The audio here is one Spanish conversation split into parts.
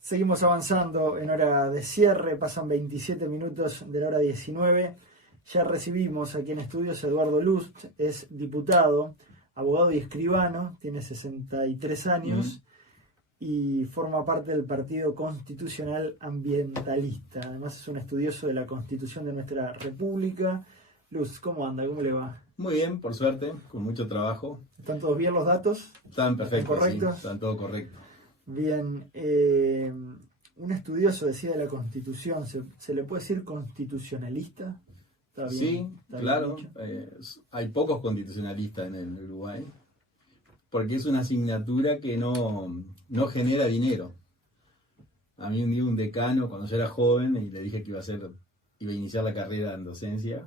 Seguimos avanzando en hora de cierre, pasan 27 minutos de la hora 19. Ya recibimos aquí en estudios a Eduardo Luz, es diputado, abogado y escribano, tiene 63 años y forma parte del Partido Constitucional Ambientalista. Además es un estudioso de la Constitución de nuestra República. Luz, ¿cómo anda? ¿Cómo le va? Muy bien, por suerte, con mucho trabajo. ¿Están todos bien los datos? Están perfectos, ¿Correctos? sí, están todo correcto. Bien, un estudioso decía de la Constitución, ¿se le puede decir constitucionalista? ¿Está bien? Sí, ¿Está claro, bien hay pocos constitucionalistas en el Uruguay, porque es una asignatura que no genera dinero. A mí un día un decano, cuando yo era joven, y le dije que iba a iniciar la carrera en docencia,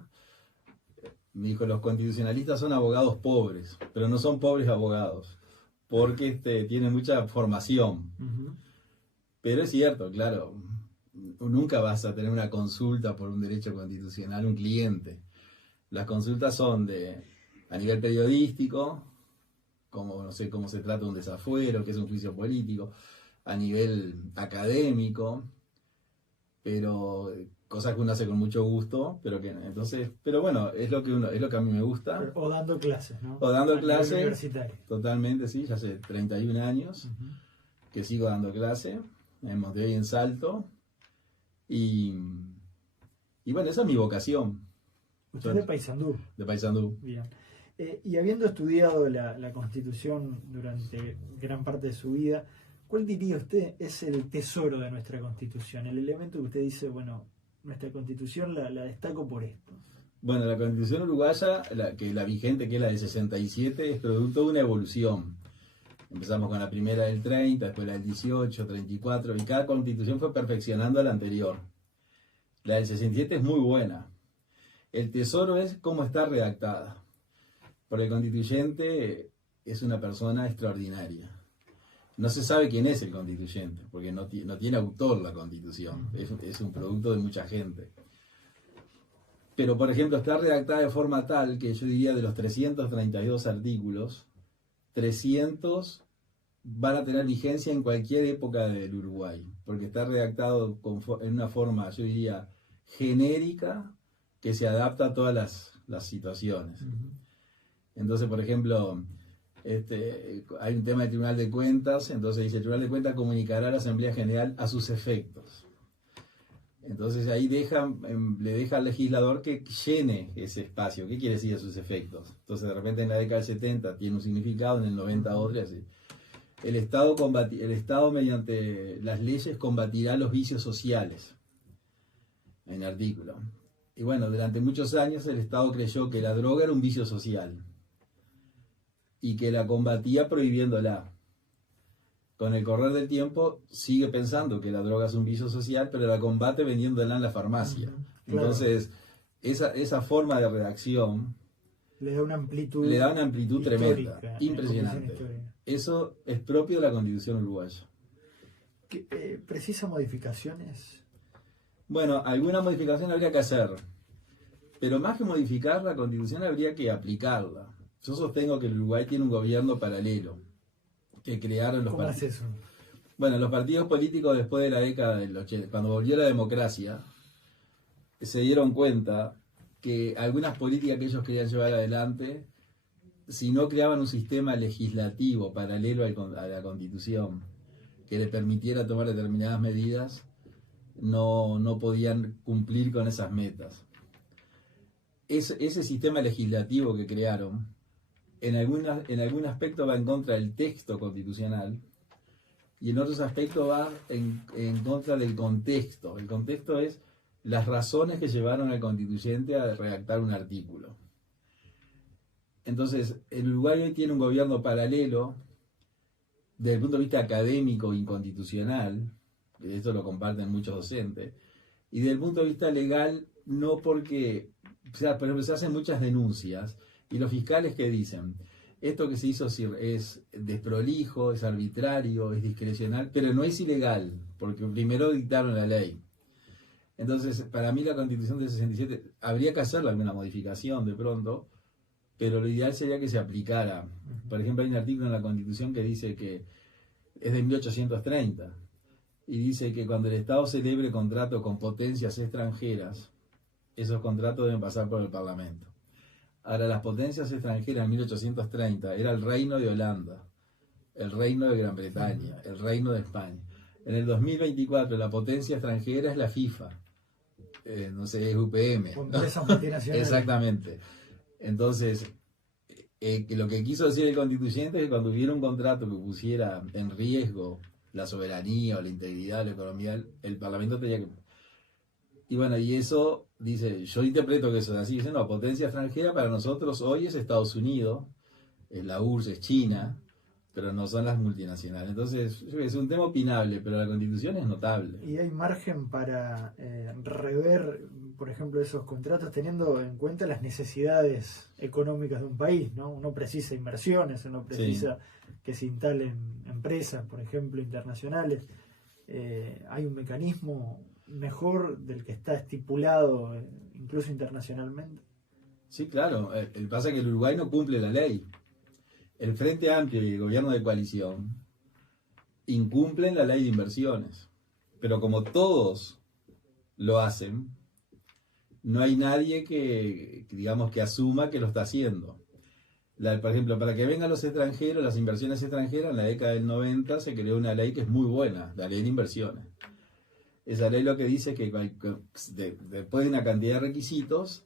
me dijo, los constitucionalistas son abogados pobres, pero no son pobres abogados, porque tienen mucha formación. Pero es cierto, claro, nunca vas a tener una consulta por un derecho constitucional, un cliente. Las consultas son a nivel periodístico, como no sé cómo se trata un desafuero, que es un juicio político, a nivel académico, pero cosas que uno hace con mucho gusto, pero bueno, es lo que a mí me gusta. O dando clases, ¿no? O dando a clases, nivel universitario. totalmente, sí, ya hace 31 años que sigo dando clase, en Montevideo y en Salto, y bueno, esa es mi vocación. Usted es de Paysandú. De Paysandú. Bien. Y habiendo estudiado la Constitución durante gran parte de su vida, ¿cuál diría usted es el tesoro de nuestra Constitución? El elemento que usted dice, bueno, nuestra Constitución la destaco por esto. Bueno, la Constitución uruguaya, la vigente, que es la del 67, es producto de una evolución. Empezamos con la primera del 30, después la del 18, 34, y cada Constitución fue perfeccionando a la anterior. La del 67 es muy buena. El tesoro es cómo está redactada. Porque el constituyente es una persona extraordinaria. No se sabe quién es el constituyente, porque no tiene autor la Constitución. Es un producto de mucha gente. Pero, por ejemplo, está redactada de forma tal que yo diría de los 332 artículos, 300 van a tener vigencia en cualquier época del Uruguay, porque está redactado en una forma, yo diría, genérica, que se adapta a todas las situaciones. Entonces, por ejemplo, hay un tema del Tribunal de Cuentas, entonces dice, el Tribunal de Cuentas comunicará a la Asamblea General a sus efectos. Entonces ahí le deja al legislador que llene ese espacio. ¿Qué quiere decir a sus efectos? Entonces de repente en la década del 70 tiene un significado, en el 90 otro, así. El Estado mediante las leyes combatirá los vicios sociales, en artículo. Y bueno, durante muchos años el Estado creyó que la droga era un vicio social y que la combatía prohibiéndola. Con el correr del tiempo sigue pensando que la droga es un vicio social, pero la combate vendiéndola en la farmacia. Claro. Entonces, esa forma de redacción le da una amplitud tremenda, impresionante. Eso es propio de la Constitución uruguaya. ¿Precisa modificaciones? Bueno, alguna modificación habría que hacer, pero más que modificar la Constitución habría que aplicarla. Yo sostengo que el Uruguay tiene un gobierno paralelo que crearon los partidos. ¿Cómo es eso? Bueno, los partidos políticos después de la década del 80, cuando volvió la democracia, se dieron cuenta que algunas políticas que ellos querían llevar adelante, si no creaban un sistema legislativo paralelo a la Constitución que le permitiera tomar determinadas medidas, no podían cumplir con esas metas. Ese sistema legislativo que crearon, en algún aspecto va en contra del texto constitucional y en otros aspectos va en contra del contexto. El contexto es las razones que llevaron al constituyente a redactar un artículo. Entonces, el Uruguay hoy tiene un gobierno paralelo desde el punto de vista académico y constitucional, esto lo comparten muchos docentes, y desde el punto de vista legal, no porque, o sea, por ejemplo, se hacen muchas denuncias, y los fiscales que dicen, esto que se hizo es desprolijo, es arbitrario, es discrecional, pero no es ilegal, porque primero dictaron la ley. Entonces, para mí la Constitución del 67, habría que hacerle alguna modificación de pronto, pero lo ideal sería que se aplicara. Por ejemplo, hay un artículo en la Constitución que dice que es de 1830, y dice que cuando el Estado celebre contratos con potencias extranjeras, esos contratos deben pasar por el Parlamento. Ahora, las potencias extranjeras en 1830 era el Reino de Holanda, el Reino de Gran Bretaña, el Reino de España. En el 2024 la potencia extranjera es la FIFA, no sé, es UPM. Empresas multinacionales. Exactamente. Entonces, lo que quiso decir el constituyente es que cuando hubiera un contrato que pusiera en riesgo la soberanía o la integridad de la economía, el Parlamento tenía que... Y bueno, y eso, dice, yo interpreto que eso es así, dice, no, potencia extranjera para nosotros hoy es Estados Unidos, es la URSS, es China, pero no son las multinacionales. Entonces, es un tema opinable, pero la Constitución es notable. ¿Y hay margen para rever, por ejemplo, esos contratos teniendo en cuenta las necesidades económicas de un país, ¿no? Uno precisa inversiones, uno precisa que se instalen empresas, por ejemplo, internacionales. ¿Hay un mecanismo mejor del que está estipulado, incluso internacionalmente? Sí, claro. El pasa es que el Uruguay no cumple la ley. El Frente Amplio y el gobierno de coalición incumplen la ley de inversiones. Pero como todos lo hacen, no hay nadie que digamos, que asuma que lo está haciendo. Por ejemplo, para que vengan los extranjeros, las inversiones extranjeras, en la década del 90 se creó una ley que es muy buena, la ley de inversiones. Esa ley lo que dice es que después de una cantidad de requisitos,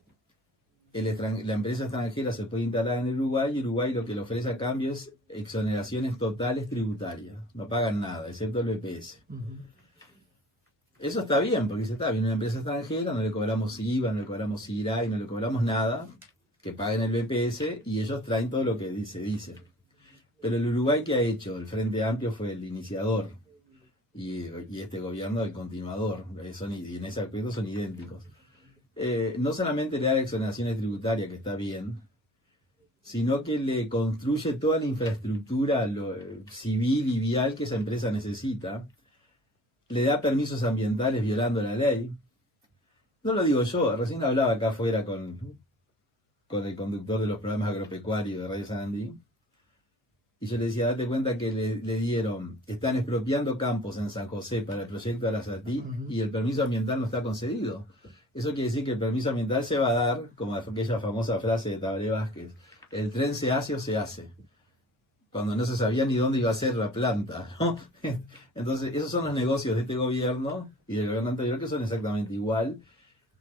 la empresa extranjera se puede instalar en el Uruguay y Uruguay lo que le ofrece a cambio es exoneraciones totales tributarias. No pagan nada, excepto el BPS. Eso está bien, porque está bien, una empresa extranjera, no le cobramos IVA, no le cobramos IRAI, no le cobramos nada, que paguen el BPS y ellos traen todo lo que dice. Pero el Uruguay, ¿qué ha hecho? El Frente Amplio fue el iniciador y este gobierno el continuador, y en ese aspecto son idénticos. No solamente le da exoneraciones tributarias, que está bien, sino que le construye toda la infraestructura civil y vial que esa empresa necesita, le da permisos ambientales violando la ley. No lo digo yo, recién hablaba acá afuera con el conductor de los programas agropecuarios de Radio Sarandí, y yo le decía, date cuenta que le dieron, están expropiando campos en San José para el proyecto de Arasatí, y el permiso ambiental no está concedido. Eso quiere decir que el permiso ambiental se va a dar, como aquella famosa frase de Tabaré Vázquez, el tren se hace o se hace, cuando no se sabía ni dónde iba a ser la planta, ¿no? Entonces, esos son los negocios de este gobierno y del gobierno anterior, que son exactamente igual,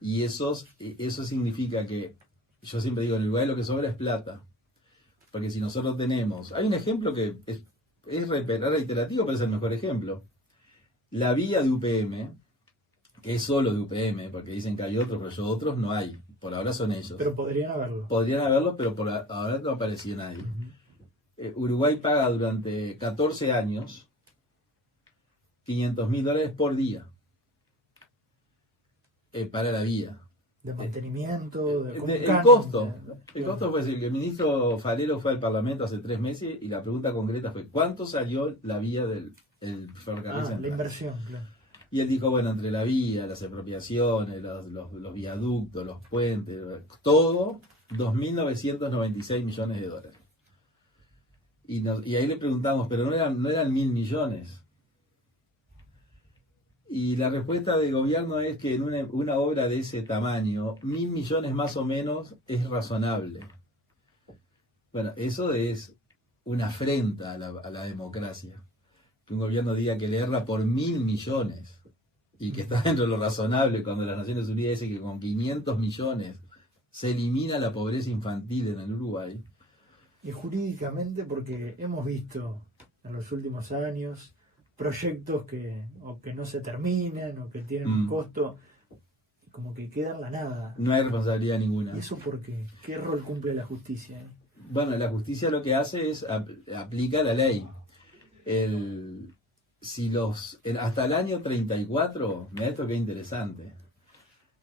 y eso significa que, yo siempre digo, en Uruguay lo que sobra es plata, porque si nosotros tenemos, hay un ejemplo que es reiterativo, pero es el mejor ejemplo, la vía de UPM, que es solo de UPM, porque dicen que hay otros, pero yo otros no hay. Por ahora son ellos. Pero podrían haberlo. Podrían haberlo, pero por ahora no apareció nadie. Uruguay paga durante 14 años $500.000 por día para la vía. De mantenimiento, el costo. El costo fue así, que el ministro Falero fue al Parlamento hace 3 meses y la pregunta concreta fue, ¿cuánto salió la vía del ferrocarril central? La inversión, claro. Y él dijo, bueno, entre la vía, las expropiaciones, los viaductos, los puentes, todo, $2.996 millones. Y ahí le preguntamos, pero no eran 1.000 millones. Y la respuesta del gobierno es que en una obra de ese tamaño, 1.000 millones más o menos es razonable. Bueno, eso es una afrenta a la democracia. Que un gobierno diga que le erra por 1.000 millones y que está dentro de lo razonable, cuando las Naciones Unidas dice que con 500 millones se elimina la pobreza infantil en el Uruguay. Y jurídicamente, porque hemos visto en los últimos años proyectos que no se terminan o que tienen un costo, como que queda en la nada. No hay responsabilidad ninguna. ¿Y eso por qué? ¿Qué rol cumple la justicia? Bueno, la justicia lo que hace es aplica la ley. Hasta el año 34, mira esto que interesante,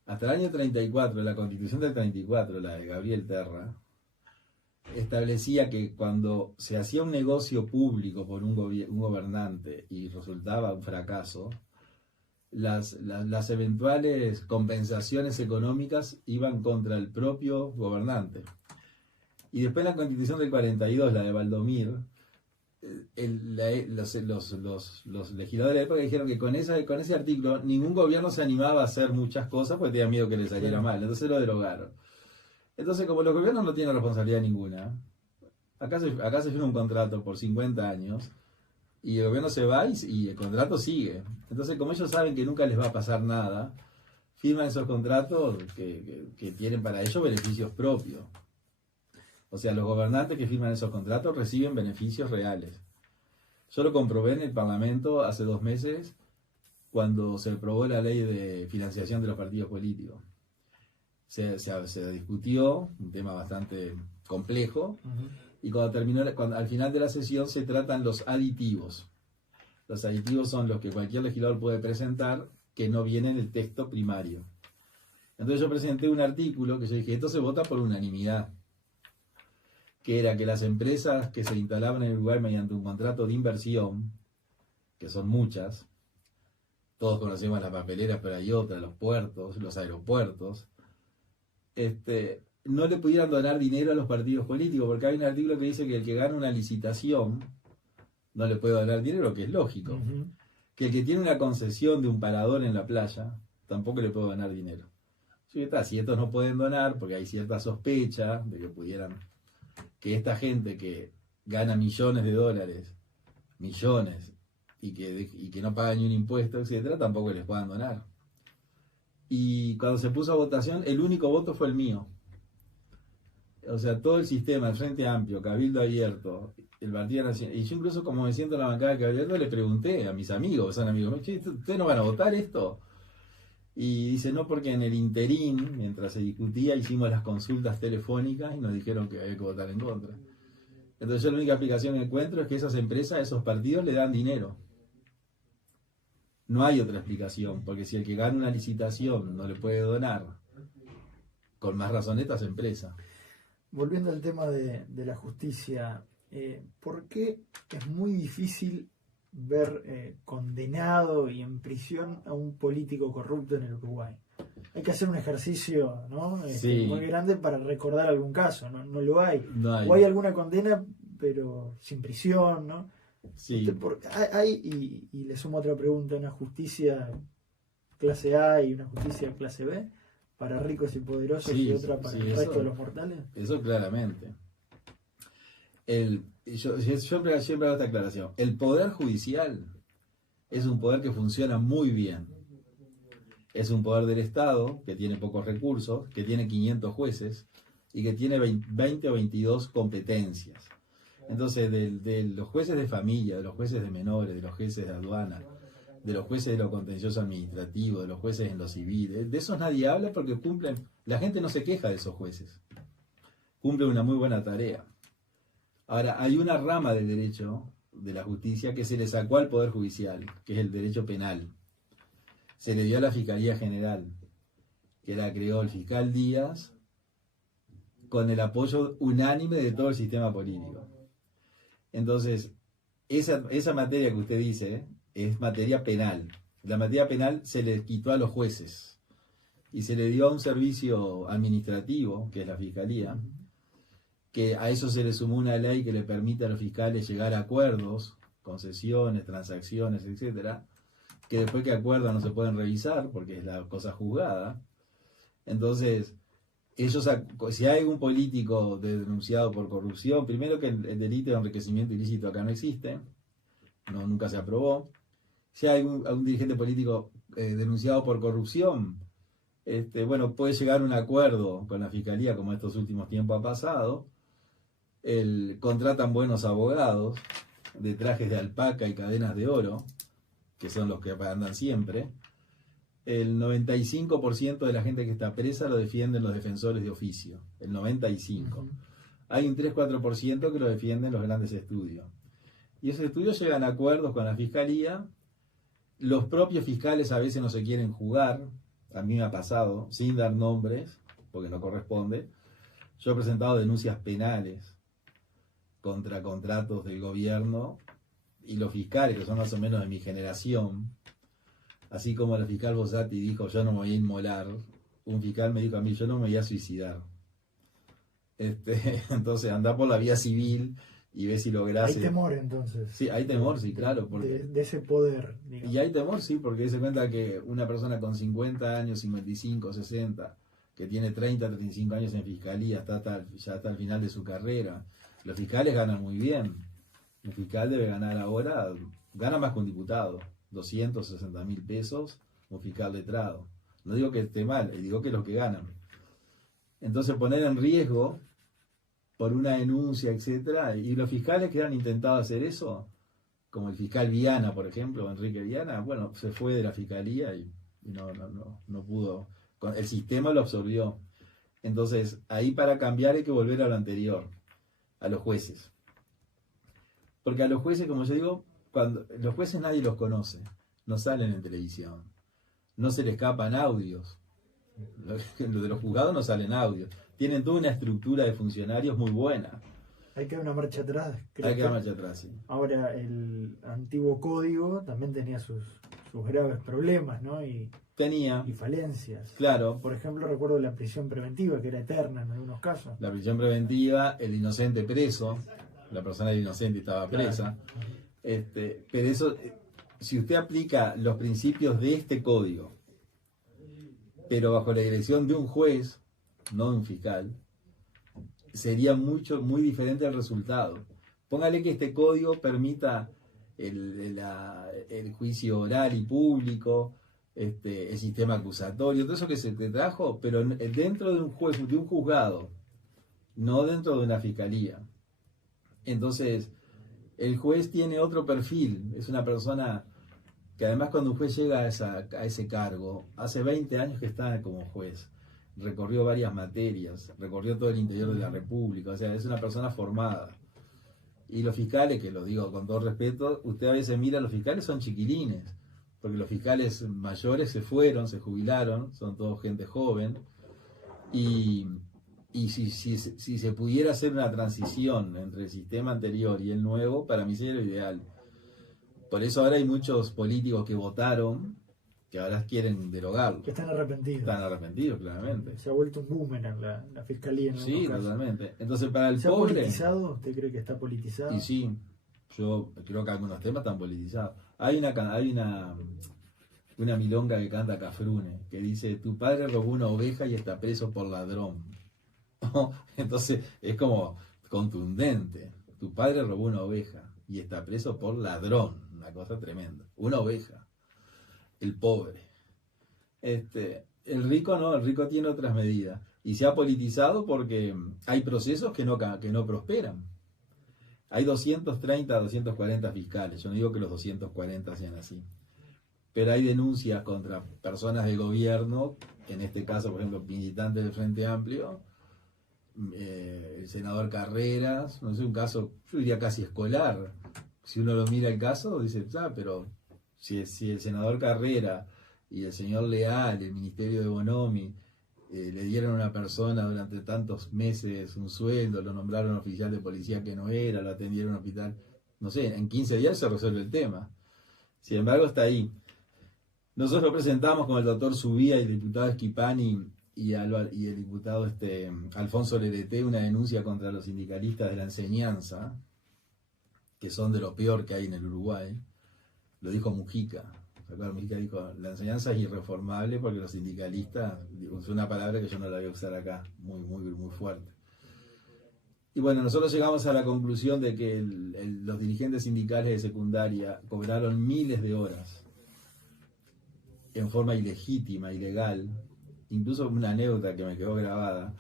hasta el año 34, la Constitución del 34, la de Gabriel Terra, establecía que cuando se hacía un negocio público por un gobernante y resultaba un fracaso, las eventuales compensaciones económicas iban contra el propio gobernante. Y después la Constitución del 42, la de Valdomir, los legisladores de la época dijeron que con ese artículo ningún gobierno se animaba a hacer muchas cosas porque tenía miedo que le saliera mal, entonces lo derogaron. Entonces, como los gobiernos no tienen responsabilidad ninguna, acá se firma un contrato por 50 años y el gobierno se va y el contrato sigue. Entonces, como ellos saben que nunca les va a pasar nada, firman esos contratos que tienen para ellos beneficios propios. O sea, los gobernantes que firman esos contratos reciben beneficios reales. Yo lo comprobé en el Parlamento hace 2 meses cuando se aprobó la ley de financiación de los partidos políticos. Se discutió, un tema bastante complejo, y cuando al final de la sesión se tratan los aditivos. Los aditivos son los que cualquier legislador puede presentar que no vienen en el texto primario. Entonces yo presenté un artículo que yo dije, esto se vota por unanimidad, que era que las empresas que se instalaban en Uruguay mediante un contrato de inversión, que son muchas, todos conocemos las papeleras, pero hay otras, los puertos, los aeropuertos, no le pudieran donar dinero a los partidos políticos, porque hay un artículo que dice que el que gana una licitación no le puede donar dinero, que es lógico. Que el que tiene una concesión de un parador en la playa tampoco le puede donar dinero. Si estos no pueden donar, porque hay cierta sospecha de que esta gente que gana millones de dólares, millones, y que no paga ni un impuesto, etcétera, tampoco les puedan donar. Y cuando se puso a votación, el único voto fue el mío. O sea, todo el sistema, el Frente Amplio, Cabildo Abierto, el Partido Nacional, y yo incluso como me siento en la bancada de Cabildo Abierto, le pregunté a mis amigos, que son amigos míos, ¿ustedes no van a votar esto? Y dice, no, porque en el interín, mientras se discutía, hicimos las consultas telefónicas y nos dijeron que había que votar en contra. Entonces yo la única explicación que encuentro es que esas empresas, esos partidos le dan dinero. No hay otra explicación, porque si el que gana una licitación no le puede donar, con más razón estas empresas. Volviendo al tema de la justicia, ¿por qué es muy difícil ver condenado y en prisión a un político corrupto en el Uruguay? Hay que hacer un ejercicio, ¿no? Sí. Muy grande para recordar algún caso, no lo hay. No hay. O hay alguna condena, pero sin prisión, ¿no? Sí. Y le sumo otra pregunta, una justicia clase A y una justicia clase B, para ricos y poderosos, y otra para el resto de los mortales. Eso claramente. Yo siempre hago esta aclaración. El poder judicial es un poder que funciona muy bien. Es un poder del Estado que tiene pocos recursos, que tiene 500 jueces y que tiene 20 o 22 competencias. Entonces, de los jueces de familia, de los jueces de menores, de los jueces de aduana, de los jueces de lo contencioso administrativo, de los jueces en lo civil, de esos nadie habla porque la gente no se queja de esos jueces. Cumplen una muy buena tarea. Ahora, hay una rama del derecho de la justicia que se le sacó al Poder Judicial, que es el derecho penal. Se le dio a la Fiscalía General, que la creó el fiscal Díaz, con el apoyo unánime de todo el sistema político. Entonces, esa materia que usted dice es materia penal. La materia penal se le quitó a los jueces y se le dio a un servicio administrativo, que es la Fiscalía, que a eso se le sumó una ley que le permite a los fiscales llegar a acuerdos, concesiones, transacciones, etcétera, que después que acuerdan no se pueden revisar porque es la cosa juzgada. Entonces, si hay algún político denunciado por corrupción, primero que el delito de enriquecimiento ilícito acá no existe, nunca se aprobó. Si hay algún dirigente político denunciado por corrupción, puede llegar a un acuerdo con la Fiscalía, como estos últimos tiempos ha pasado. Contratan buenos abogados de trajes de alpaca y cadenas de oro, que son los que andan siempre. El 95% de la gente que está presa lo defienden los defensores de oficio. El 95%. Hay un 3-4% que lo defienden los grandes estudios. Y esos estudios llegan a acuerdos con la Fiscalía. Los propios fiscales a veces no se quieren jugar. A mí me ha pasado, sin dar nombres, porque no corresponde. Yo he presentado denuncias penales contra contratos del gobierno y los fiscales, que son más o menos de mi generación, así como el fiscal Bossati dijo, yo no me voy a inmolar, un fiscal me dijo a mí, yo no me voy a suicidar. Entonces, andá por la vía civil y ves si lográs... Hay temor entonces. Sí, hay temor, sí, claro. Porque, de ese poder, digamos. y hay temor, sí, porque se cuenta que una persona con 50 años, 55, 60, que tiene 30, 35 años en fiscalía, ya está al final de su carrera. Los fiscales ganan muy bien. Un fiscal debe ganar ahora, gana más que un diputado, 260.000 pesos, un fiscal letrado. No digo que esté mal, digo que es lo que ganan. Entonces poner en riesgo por una denuncia, etcétera, y los fiscales que han intentado hacer eso, como el fiscal Viana, por ejemplo, Enrique Viana, bueno, se fue de la fiscalía y no pudo, el sistema lo absorbió. Entonces, ahí para cambiar hay que volver a lo anterior, a los jueces. Porque a los jueces, como yo digo, cuando los jueces nadie los conoce, no salen en televisión, no se les escapan audios. Lo de los juzgados no salen audios. Tienen toda una estructura de funcionarios muy buena. Hay que dar una marcha atrás. Hay que dar marcha atrás, sí. Ahora, el antiguo código también tenía sus graves problemas, ¿no? Y falencias. Claro. Por ejemplo, recuerdo la prisión preventiva, que era eterna en algunos casos. La prisión preventiva, el inocente preso, la persona del inocente estaba presa. Claro. Pero eso, si usted aplica los principios de este código, pero bajo la dirección de un juez, no de un fiscal, sería muy diferente el resultado. Póngale que este código permita el juicio oral y público, el sistema acusatorio, todo eso que se te trajo, pero dentro de un juez, de un juzgado, no dentro de una fiscalía. Entonces, el juez tiene otro perfil, es una persona que además cuando un juez llega a ese cargo, hace 20 años que está como juez, recorrió varias materias, recorrió todo el interior de la República, o sea, es una persona formada. Y los fiscales, que lo digo con todo respeto, usted a veces mira, los fiscales son chiquilines, porque los fiscales mayores se fueron, se jubilaron, son todos gente joven, y si se pudiera hacer una transición entre el sistema anterior y el nuevo, para mí sería lo ideal. Por eso ahora hay muchos políticos que votaron, que ahora quieren derogarlo. Que están arrepentidos. Están arrepentidos, claramente. Se ha vuelto un boomerang la fiscalía en Sí, totalmente. Entonces, para el ¿Se pobre... ha politizado? ¿Usted cree que está politizado? Y sí, yo creo que algunos temas están politizados. Hay una milonga que canta Cafrune, que dice, tu padre robó una oveja y está preso por ladrón. Entonces, es como contundente. Tu padre robó una oveja y está preso por ladrón. Una cosa tremenda. Una oveja. El pobre. El rico no, el rico tiene otras medidas. Y se ha politizado porque hay procesos que no prosperan. Hay 230, 240 fiscales. Yo no digo que los 240 sean así. Pero hay denuncias contra personas del gobierno, en este caso, por ejemplo, militantes del Frente Amplio, el senador Carreras, no sé, un caso, yo diría casi escolar. Si uno lo mira el caso, dice, pero si el senador Carrera y el señor Leal, el Ministerio de Bonomi, le dieron a una persona durante tantos meses un sueldo, lo nombraron oficial de policía que no era, lo atendieron en un hospital, no sé, en 15 días se resuelve el tema. Sin embargo, está ahí. Nosotros lo presentamos con el doctor Subía y el diputado Esquipani y el diputado Alfonso Lerete una denuncia contra los sindicalistas de la enseñanza, que son de lo peor que hay en el Uruguay. Lo dijo Mujica. Mujica dijo, la enseñanza es irreformable porque los sindicalistas, es una palabra que yo no la voy a usar acá, muy fuerte. Y bueno, nosotros llegamos a la conclusión de que los dirigentes sindicales de secundaria cobraron miles de horas en forma ilegítima, ilegal. Incluso una anécdota que me quedó grabada.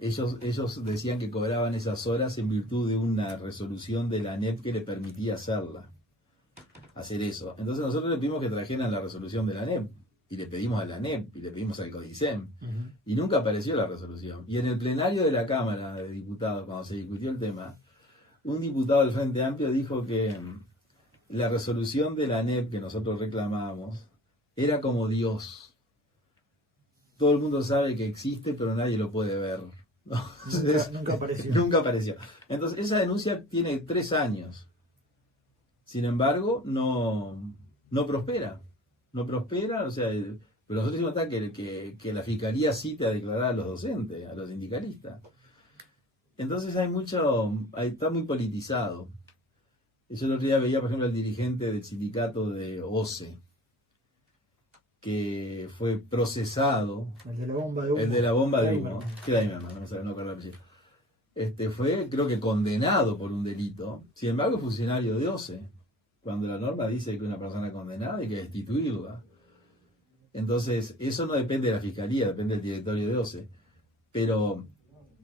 Ellos decían que cobraban esas horas en virtud de una resolución de la ANEP que le permitía hacer eso. Entonces nosotros le pedimos que trajeran la resolución de la ANEP, y le pedimos a la ANEP, y le pedimos al CODICEM, y nunca apareció la resolución. Y en el plenario de la Cámara de Diputados, cuando se discutió el tema, un diputado del Frente Amplio dijo que la resolución de la ANEP que nosotros reclamábamos era como Dios. Todo el mundo sabe que existe, pero nadie lo puede ver. ¿No? Nunca apareció. Nunca apareció. Entonces, esa denuncia tiene 3 años. Sin embargo, no prospera. No prospera, o sea, pero nosotros hicimos que la Fiscalía cite a declarar a los docentes, a los sindicalistas. Entonces está muy politizado. Yo el otro día veía, por ejemplo, al dirigente del sindicato de OCE, que fue procesado. El de la bomba de humo. El de la bomba de humo. Reimerman. Que Reimerman, no me acuerdo el apellido. Fue, creo que, condenado por un delito. Sin embargo, es funcionario de OCE. Cuando la norma dice que una persona condenada hay que destituirla. Entonces, eso no depende de la fiscalía, depende del directorio de OCE. Pero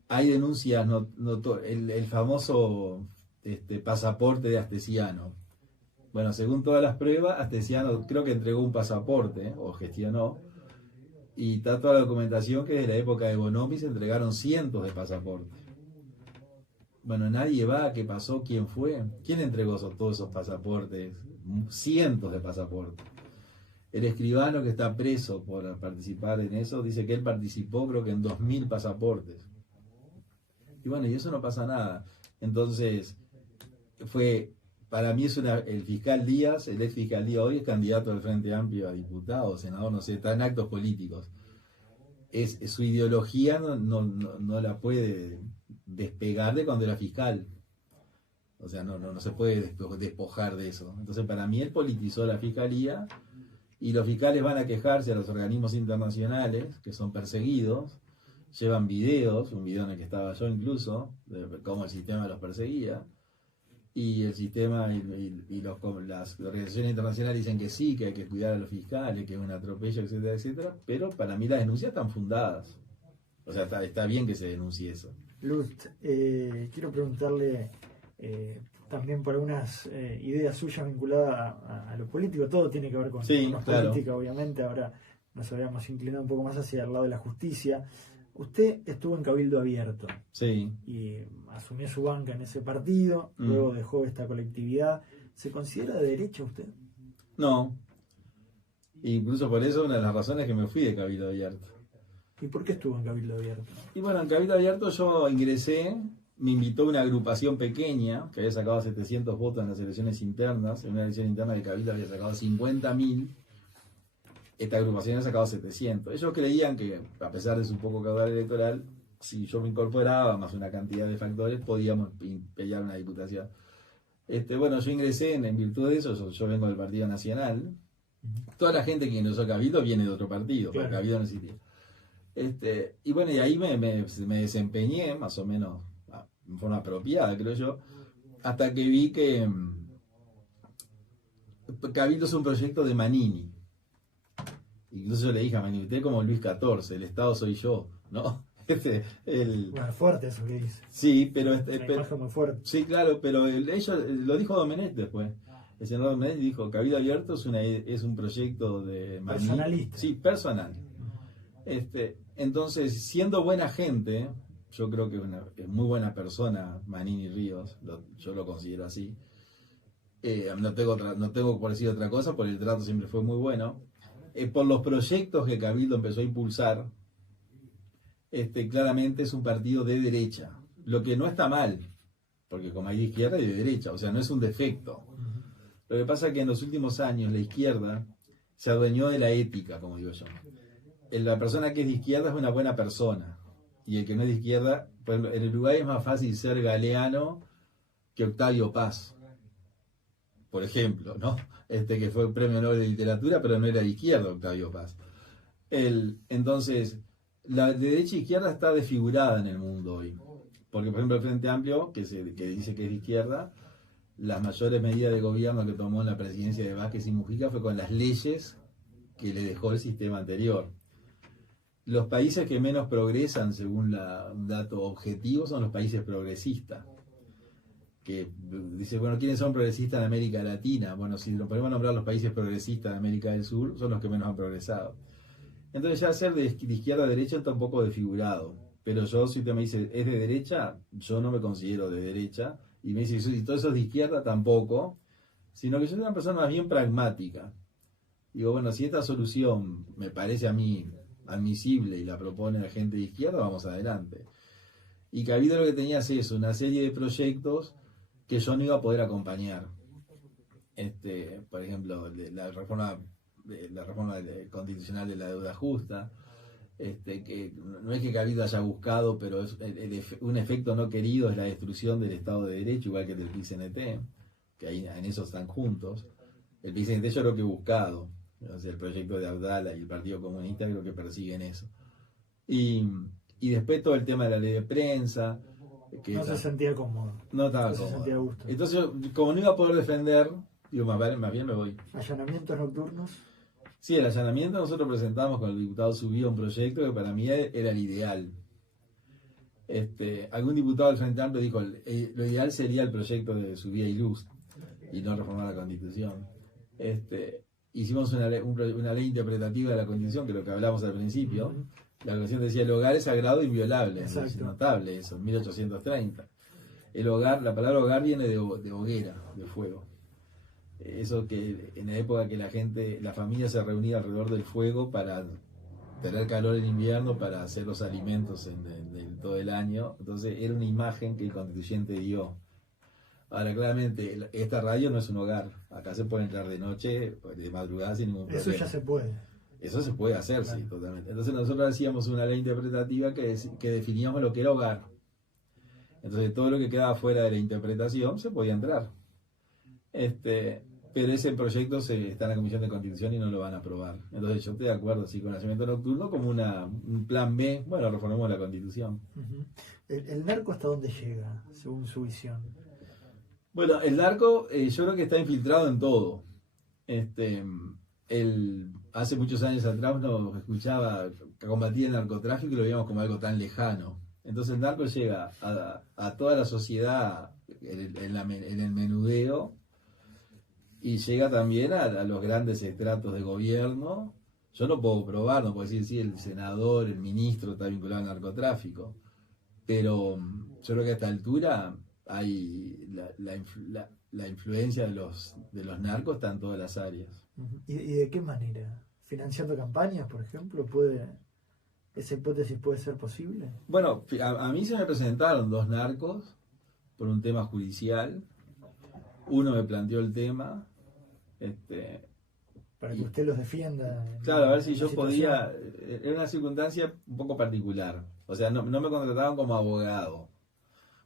hay denuncias, el famoso pasaporte de Astesiano. Bueno, según todas las pruebas, Astesiano creo que entregó un pasaporte, o gestionó, y está toda la documentación que desde la época de Bonomi se entregaron cientos de pasaportes. Bueno, nadie va, qué pasó, quién fue, quién entregó todos esos pasaportes, cientos de pasaportes. El escribano que está preso por participar en eso dice que él participó creo que en 2000 pasaportes. Y bueno, y eso no pasa nada. Entonces, para mí el fiscal Díaz, el ex fiscal Díaz hoy es candidato del Frente Amplio a diputado, senador, no sé, está en actos políticos. Su ideología no la puede despegar de cuando era fiscal. O sea, no se puede despojar de eso. Entonces, para mí él politizó la fiscalía y los fiscales van a quejarse a los organismos internacionales que son perseguidos, llevan videos, un video en el que estaba yo incluso, de cómo el sistema los perseguía, y el sistema las organizaciones internacionales dicen que sí, que hay que cuidar a los fiscales, que es un atropello, etcétera, etcétera, pero para mí las denuncias están fundadas. O sea, está bien que se denuncie eso. Luz, quiero preguntarle también por unas ideas suyas vinculadas a lo político. Todo tiene que ver con política, obviamente. Ahora nos habíamos inclinado un poco más hacia el lado de la justicia. Usted estuvo en Cabildo Abierto. Sí. Y asumió su banca en ese partido, luego dejó esta colectividad. ¿Se considera de derecha usted? No. Incluso por eso una de las razones es que me fui de Cabildo Abierto. ¿Y por qué estuvo en Cabildo Abierto? Y bueno, en Cabildo Abierto yo ingresé, me invitó una agrupación pequeña que había sacado 700 votos en las elecciones internas. En una elección interna de Cabildo había sacado 50.000. Esta agrupación había sacado 700. Ellos creían que, a pesar de su poco caudal electoral, si yo me incorporaba, más una cantidad de factores, podíamos pelear una diputación. Bueno, yo ingresé en virtud de eso, yo vengo del Partido Nacional. Toda la gente que ingresó a Cabildo viene de otro partido, claro. Porque Cabildo no existía. Y bueno, y ahí me desempeñé, más o menos, en forma apropiada, creo yo, hasta que vi que Cabildo es un proyecto de Manini. Incluso yo le dije a Manini, usted como Luis XIV, el Estado soy yo, ¿no? Bueno, fuerte eso que dice. Sí, pero... muy fuerte. Sí, claro, pero lo dijo Domenech después. El senador Domenech dijo, Cabildo Abierto es un proyecto de Manini. Personalista. Sí, personal. Entonces, siendo buena gente, yo creo que es muy buena persona Manini Ríos, yo lo considero así. No tengo por decir otra cosa, porque el trato siempre fue muy bueno. Por los proyectos que Cabildo empezó a impulsar, claramente es un partido de derecha, lo que no está mal, porque como hay de izquierda y de derecha, o sea, no es un defecto. Lo que pasa es que en los últimos años la izquierda se adueñó de la ética, como digo yo. La persona que es de izquierda es una buena persona, y el que no es de izquierda, pues en el Uruguay es más fácil ser Galeano que Octavio Paz, por ejemplo, ¿no? Que fue premio Nobel de Literatura, pero no era de izquierda Octavio Paz. Entonces, la derecha e izquierda está desfigurada en el mundo hoy, porque por ejemplo el Frente Amplio, que dice que es de izquierda, las mayores medidas de gobierno que tomó en la presidencia de Vázquez y Mujica fue con las leyes que le dejó el sistema anterior. Los países que menos progresan, según un dato objetivo, son los países progresistas. Que dice, bueno, ¿quiénes son progresistas de América Latina? Bueno, si nos ponemos a nombrar los países progresistas de América del Sur, son los que menos han progresado. Entonces ya ser de izquierda a derecha está un poco desfigurado. Pero yo, si usted me dice, ¿es de derecha? Yo no me considero de derecha. Y me dice, ¿y todo eso es de izquierda? Tampoco. Sino que yo soy una persona más bien pragmática. Digo, bueno, si esta solución me parece a mí admisible y la propone la gente de izquierda, vamos adelante. Y Cabildo lo que tenía es eso, una serie de proyectos que yo no iba a poder acompañar. Por ejemplo, la reforma constitucional de la deuda justa, que no es que Cabildo haya buscado, pero es un efecto no querido es la destrucción del Estado de Derecho, igual que el del PICNT, que ahí en eso están juntos. El PICNT yo creo que buscado, o sea, el proyecto de Abdala y el Partido Comunista creo que persiguen eso. Y después todo el tema de la ley de prensa. Que no se sentía cómodo. No estaba no cómodo. Se sentía a gusto. Entonces, como no iba a poder defender, digo, más bien me voy. ¿Allanamientos nocturnos? Sí, el allanamiento nosotros presentamos con el diputado Subía un proyecto que para mí era el ideal. Algún diputado del Frente Amplio dijo, lo ideal sería el proyecto de Subía y Luz y no reformar la Constitución. Hicimos una ley interpretativa de la Constitución, que es lo que hablamos al principio. La Constitución decía, el hogar es sagrado e inviolable. Es notable eso, en 1830. El hogar, la palabra hogar viene de hoguera, de fuego. Eso que en la época que la familia se reunía alrededor del fuego para tener calor en invierno, para hacer los alimentos en todo el año. Entonces era una imagen que el constituyente dio. Ahora, claramente, esta radio no es un hogar. Acá se puede entrar de noche, de madrugada, sin ningún problema. Eso ya se puede. Eso se puede hacer, claro. Sí, totalmente. Entonces nosotros hacíamos una ley interpretativa que definíamos lo que era hogar. Entonces todo lo que quedaba fuera de la interpretación se podía entrar. Pero ese proyecto está en la Comisión de Constitución y no lo van a aprobar. Entonces yo estoy de acuerdo, sí, con el allanamiento nocturno como un plan B. Bueno, reformemos la Constitución. Uh-huh. ¿El narco hasta dónde llega, según su visión? Bueno, el narco yo creo que está infiltrado en todo. Hace muchos años atrás nos escuchaba que combatía el narcotráfico y lo veíamos como algo tan lejano. Entonces el narco llega a toda la sociedad en el menudeo y llega también a los grandes estratos de gobierno. Yo no puedo probar, no puedo decir si el senador, el ministro está vinculado al narcotráfico, pero yo creo que a esta altura hay la influencia de los narcos está en todas las áreas. ¿Y de qué manera? ¿Financiando campañas, por ejemplo? ¿Esa hipótesis puede ser posible? Bueno, a mí se me presentaron 2 narcos por un tema judicial. Uno me planteó el tema. Para que usted los defienda. Claro, a ver si yo podía. Era una circunstancia un poco particular. O sea, no me contrataban como abogado,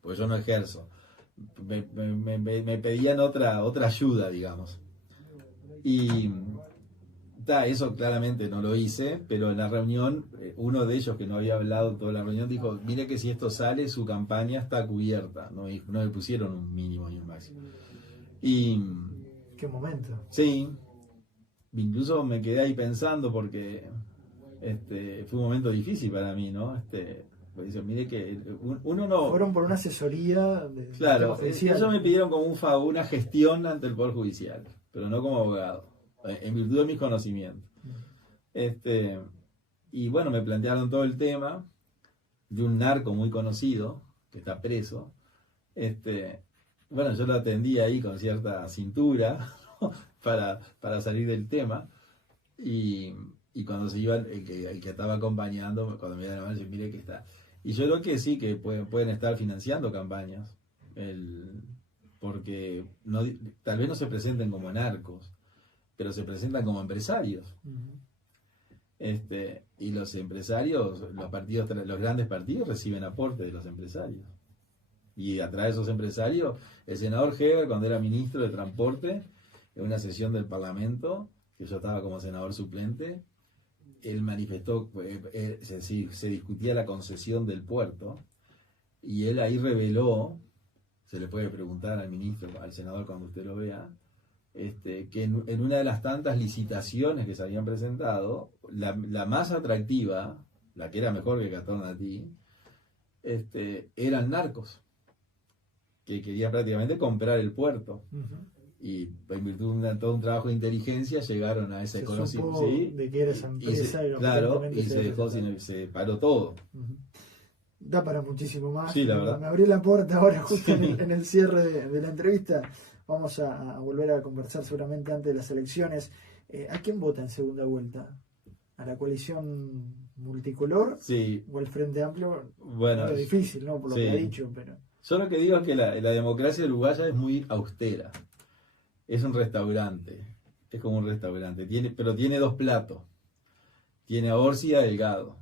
porque yo no ejerzo. Me pedían otra ayuda, digamos. Y eso claramente no lo hice, pero en la reunión, uno de ellos que no había hablado toda la reunión dijo, mire que si esto sale, su campaña está cubierta. No le pusieron un mínimo y un máximo. Y ¿qué momento? Sí, incluso me quedé ahí pensando porque fue un momento difícil para mí, ¿no? Pues dice, mire que uno no... Fueron por una asesoría Claro, ellos me pidieron como un favor, una gestión ante el Poder Judicial, pero no como abogado, en virtud de mis conocimientos. Y bueno, me plantearon todo el tema de un narco muy conocido, que está preso. Bueno, yo lo atendí ahí con cierta cintura, ¿no? para salir del tema. Y cuando se iba, el que estaba acompañando, cuando me iba a llamar, yo mire que está... Y yo creo que sí, que pueden estar financiando campañas, porque tal vez no se presenten como narcos, pero se presentan como empresarios. Uh-huh. Y los empresarios, los grandes partidos reciben aporte de los empresarios. Y a través de esos empresarios, el senador Heger, cuando era ministro de Transporte, en una sesión del Parlamento, que yo estaba como senador suplente, él manifestó, se discutía la concesión del puerto, y él ahí reveló, se le puede preguntar al ministro, al senador cuando usted lo vea, que en una de las tantas licitaciones que se habían presentado, la más atractiva, la que era mejor que Catornatí, eran narcos, que querían prácticamente comprar el puerto. Uh-huh. Y en virtud de todo un trabajo de inteligencia llegaron a ese conocimiento, ¿sí? De que era esa empresa se paró todo. Uh-huh. Da para muchísimo más. Sí, la verdad. Me abrí la puerta ahora justo en el cierre de la entrevista. Vamos a volver a conversar seguramente antes de las elecciones. ¿A quién vota en segunda vuelta? ¿A la coalición multicolor? Sí. ¿O al Frente Amplio? Bueno, es difícil, ¿no? Por lo que ha dicho, pero... Yo lo que digo es que la democracia uruguaya es muy austera. Es un restaurante, es como un restaurante, pero tiene 2 platos. Tiene a Orsi y a Delgado.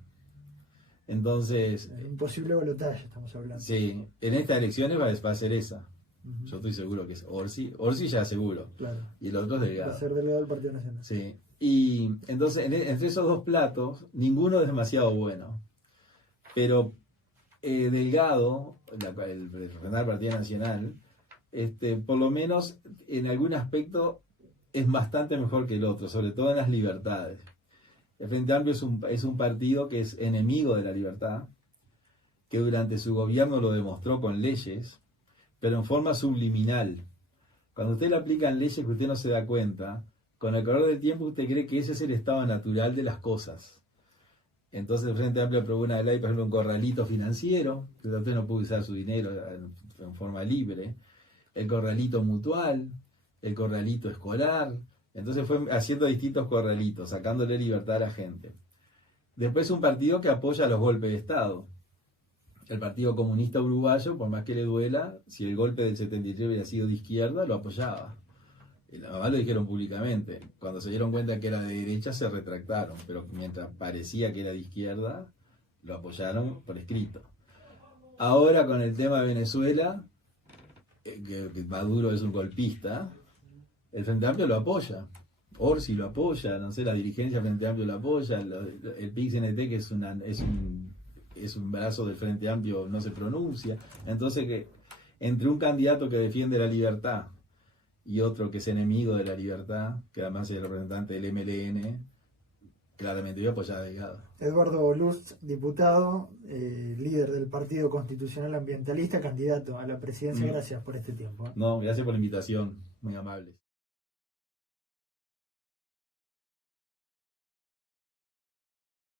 Entonces, Imposible balotaje, estamos hablando. sí, en estas elecciones va a ser esa. Ujú. Yo estoy seguro que es Orsi ya seguro. Claro. Y el otro es Va Delgado. a ser delegado del Partido Nacional. Sí. Y entonces, entre esos dos platos, ninguno es demasiado bueno. Pero Delgado, el representante del Partido Nacional, por lo menos en algún aspecto es bastante mejor que el otro, sobre todo en las libertades. El Frente Amplio es un partido que es enemigo de la libertad, que durante su gobierno lo demostró con leyes, pero en forma subliminal. Cuando usted le aplican leyes que usted no se da cuenta, con el correr del tiempo usted cree que ese es el estado natural de las cosas. Entonces el Frente Amplio aprobó una ley, por ejemplo, un corralito financiero, que usted no puede usar su dinero en forma libre, el corralito mutual, el corralito escolar. Entonces fue haciendo distintos corralitos, sacándole libertad a la gente. Después un partido que apoya los golpes de Estado. El Partido Comunista Uruguayo, por más que le duela, si el golpe del 73 hubiera sido de izquierda, lo apoyaba. Y además lo dijeron públicamente. Cuando se dieron cuenta que era de derecha, se retractaron. Pero mientras parecía que era de izquierda, lo apoyaron por escrito. Ahora con el tema de Venezuela, que Maduro es un golpista, el Frente Amplio lo apoya. Orsi lo apoya, no sé, la dirigencia del Frente Amplio lo apoya, el PIX-NT, que es un brazo del Frente Amplio, no se pronuncia. Entonces, que entre un candidato que defiende la libertad y otro que es enemigo de la libertad, que además es el representante del MLN, claramente voy a apoyar a Delgado. Eduardo Luz, diputado, líder del Partido Constitucional Ambientalista, candidato a la presidencia. Gracias por este tiempo. No, gracias por la invitación, muy amable.